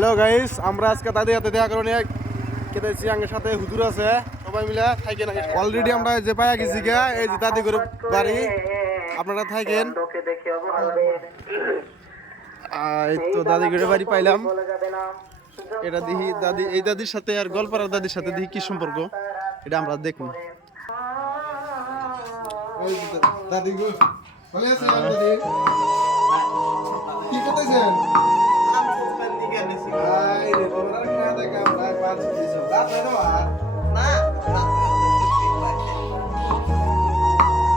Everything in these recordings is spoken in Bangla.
হ্যালো গাইস, আমরা আজকে তাদের হাতে দেখা করবো নিয়ে কেটেছি। আমার সাথে হুজুর আছে, সবাই মিলে থাকেন। অলরেডি আমরা যে পায়া গেছি গা, এই যে দাদি করে বাড়ি, আপনারা থাকেন। এই তো দাদি করে বাড়ি পাইলাম। এটা দেখি দাদি, এই দাদির সাথে আর গল্পার দাদির সাথে দেখি কি সম্পর্ক, এটা আমরা দেখব। দাদি গো ভালো আছেন? দাদি কি করতেছেন? Ay, de cobrar nada, cabrón, para eso. ¿Va a pero va?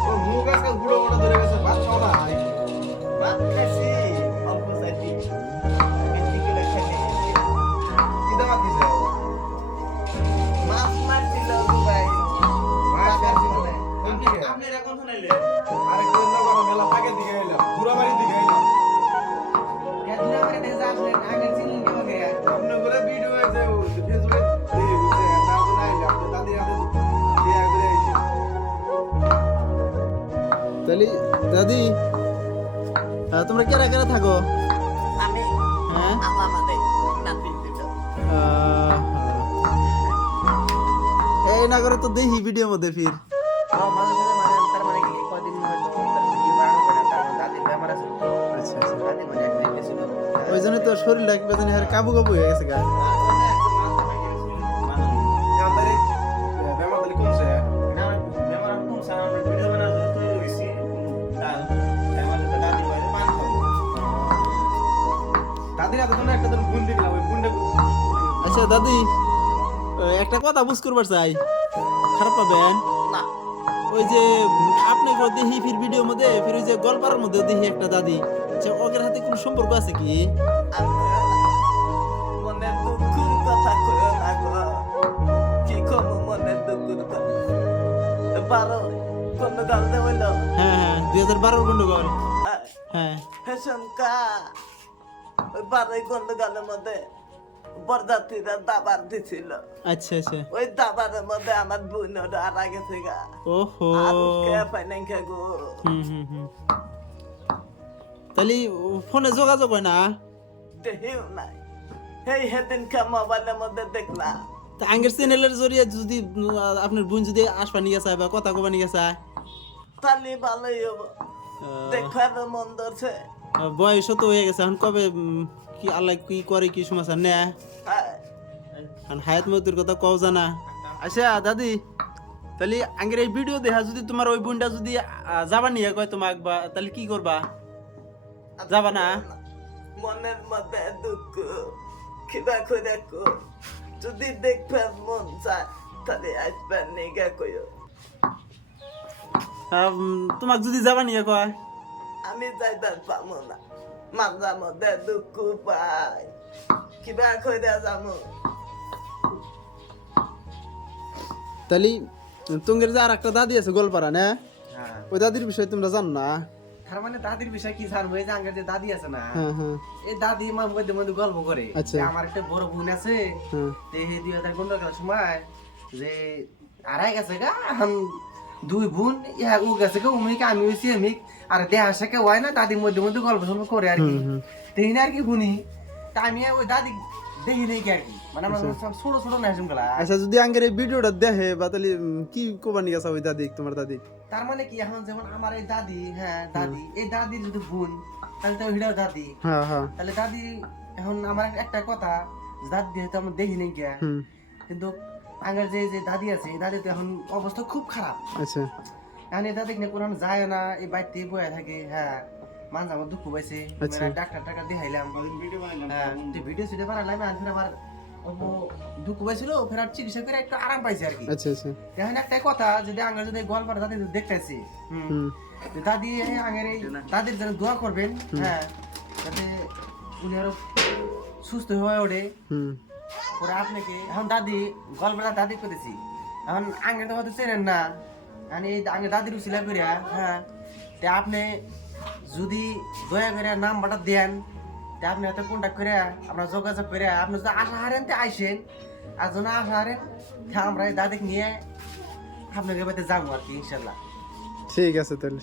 O mugas ka gulo gulo ধরে গেছে ভাত খাও না আই ভাত খাইছি অল্প সাইটি বেশি করে খেলে কি দাম দিছে মাছ মারছিল ভাই মাছ মারছিল না আপনি এরা কোন শুনাইলে আরে কোন না কোন মেলা পাকে দিকে এলো পুরা বাড়ি দিকে এলো কে পুরা বাড়ি দেখে আসলেন আগে চিনি কে বগে আপনি করে ভিডিও আছে ফেসবুকে দিছে না তো নাই আপনি দাদি আরে দিয়া করে আইছে তাহলে দাদি তোমরা কেরা কেরা থাকো? আমি হ্যাঁ আমাদের নাতি দুটো এই না করে তো দেখি ভিডিও মধ্যে ফির মাঝে সাথে মানে তার মানে কি কয়দিন হয়তো তার ভিডিও বানানো করে তার দাদির বেমার আছে। আচ্ছা আচ্ছা দাদি মানে এক দিন ছিল ওই জন্য তো শরীরটা কি বেজানি আর কাবু কাবু হয়ে গেছে গা আচ্ছা দাদি, একটা কথা বুঝ করবার চাই, খারাপ পাবেন না। ওই যে আপনি দেখি ফির ভিডিওর মধ্যে ফির ওই যে গল্পের মধ্যে দেখি একটা দাদি, যে ওদের হাতে কোনো সম্পর্ক আছে কি? মনের দুঃখের কথা কইও না গো, কি কম মনের দুঃখের কথা। 12 কোন গাল দে বললো? হ্যাঁ 2012 গন্ডগোল। হ্যাঁ হেসমকা ওই 12 কোন গালের মধ্যে বরযাত্রীরা দাবার দিছিল। আচ্ছা আচ্ছা ওই দাবারের মধ্যে আমার বোন আর গেছে গা। ওহো কে পাইনাই কে গো। হুম তাহলে ফোনে যোগাযোগ হয় না? দেহিও নাই। এই হেদিন কে মোবাইলের মধ্যে দেখলাম। তা আঙ্গের চ্যানেলের জরিয়ে যদি আপনার বোন যদি আসবা নিয়ে চায় বা কথা কবা নিয়ে চায় তাহলে ভালোই হবো। দেখার মন ধরছে। বয়স তো হয়ে গেছে এখন, কবে কি আল্লাহ কি করে কি সমাচার নে হায়াত মতুর কথা কও জানা। আচ্ছা দাদি, তাহলে আঙ্গের এই ভিডিও দেখা যদি তোমার ওই বোনটা যদি যাবা নিয়ে কয় তোমাক, বা তাহলে কি করবা? যাবা না? মনের মধ্যে দুঃখ কিবা করে দেখো, যদি দেখবে মন চায় তাহলে আসবেন নিগা কইও। তোমাক যদি যাবা নিয়ে কয়? আমি যাইবার পাবো না, মাঝার মধ্যে দুঃখ পাই, কিবা করে যাবো। তাহলে তোমার যে আর একটা দাদি আছে গোলপাড়া না, ওই দাদির বিষয়ে তোমরা জানো না? তার মানে দাদির বিষয় কি জানবো? এই যে আঙ্গের যে দাদি আছে না, হ্যাঁ এই দাদি মধ্যে মধ্যে গল্প করে। আচ্ছা। যে আমার একটা বড় বোন আছে, যে 2015 সময় যে আড়াই গেছে গা, এখন 2 বোন ও গেছে গা, উমিক আমি হয়েছি এমিক, আর দেহা শেখে হয় না, দাদির মধ্যে মধ্যে গল্প সল্প করে আর কি। দেখি না আর কি শুনি, তা আমি ওই দাদি দেখি নেই কি আর কি, মানে আমরা ছোট ছোট নাচুম গেলা। আচ্ছা যদি আঙ্গের এই ভিডিওটা দেখে বা তাহলে কি কোবা নিয়ে গেছে ওই দাদি, তোমার দাদি? তার মানে কি এখন যেমন আমার এই দাদি, হ্যাঁ দাদি, এই দাদির যদি বোন তাহলে তো হিডাও দাদি। হ্যাঁ তাহলে দাদি এখন আমার একটা কথা, দাদি হয়তো আমরা দেখি নাই গিয়া, কিন্তু আগের যে যে দাদি আছে এই দাদি তো এখন অবস্থা খুব খারাপ। আচ্ছা এখন এই দাদি কোরআন যায় না, এই বাড়িতে বয়ে থাকে। হ্যাঁ মাঝে আমার দুঃখ পাইছে, ডাক্তার টাক্তার দেখাইলাম, ভিডিও সিডিও বানালাম, ফের আমার দুঃখ পাইছিল, ফের আর চিকিৎসা করে একটু আরাম পাইছে আর কি। আচ্ছা এখন একটাই কথা, যদি আঙ্গার যদি গল্পটা দাদি দেখতেছি, দাদি আগের এই দাদির জন্য দোয়া করবেন, হ্যাঁ যাতে উনি আরো সুস্থ হয়ে ওঠে। পরে আপনাকে এখন দাদি গল্পটা দাদি করেছি, এখন আঙ্গে তো হয়তো চেনেন না, মানে এই আগে দাদির উচিলা করিয়া, হ্যাঁ তে আপনি যদি দয়া করে নাম্বারটা দেন, তে আপনি হয়তো কন্ট্যাক্ট করে আপনার যোগাযোগ করে আপনি যদি আশা হারেন তে আইসেন, আর যদি আশা হারেন আমরা এই দাদিকে নিয়ে আপনাকে বাড়িতে যাবো আর কি ইনশাল্লাহ। ঠিক আছে তাহলে।